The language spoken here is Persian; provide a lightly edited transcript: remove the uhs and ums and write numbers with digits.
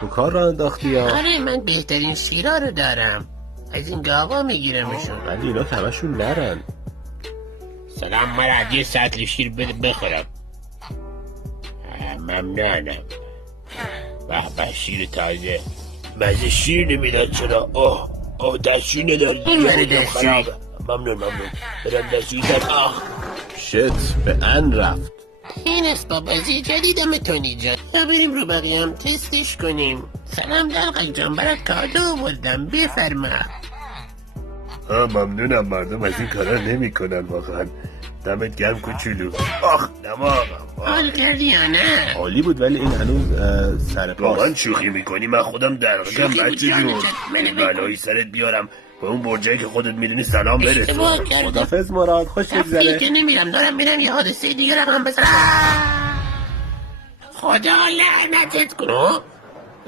تو کار را انداختی یا؟ آره من بهترین شیرا رو دارم، از این گاوا میگیرمشون. ولی اینا که همشون نرن. سلام مرد، یه سطل شیر بده بخورم. ممنونم. به شیر تازه. مزه شیر نمیدن چرا؟ اوه دستشوی نداری. این خرابه. ممنون. برم دستشوی زد. شت به ان رفت. این اسباب بازی جدیدم تونی جان. بریم رو بقیه هم تستش کنیم. سلام دلقک جان، برات کادو آوردم، بفرما. ممنونم، مردم از این کارا نمی کنن واقعا. دمت گرم کوچولو. دماغم. حال کردی یا نه؟ عالی بود، ولی این هنوز سر پاست. واقعا شوخی میکنی؟ من خودم درقیقم بچه جون. بلایی سرت بیارم به اون برجایی که خودت میدونی سلام برسون. اشتباه کردم. خدافظ مراد، خوش بگذره. که نمیرم، دارم میرم یه حادثه دیگه رقم بزنم. خدا لعنتت کنه.